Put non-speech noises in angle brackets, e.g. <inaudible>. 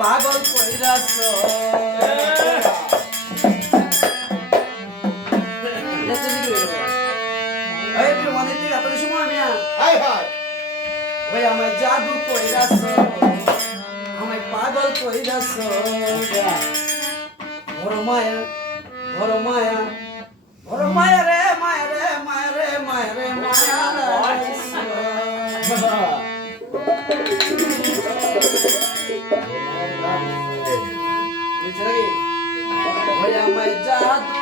পাগল মনে হাই ওই আমায় জাদু কইরাছ। আমায় পাগল কইরাছ। বড় মায়া বড় মায়া বড় মায়া রে মায়া রে মায়া রে মায়া রে মায়া <laughs> রে ওই আমায় জাদু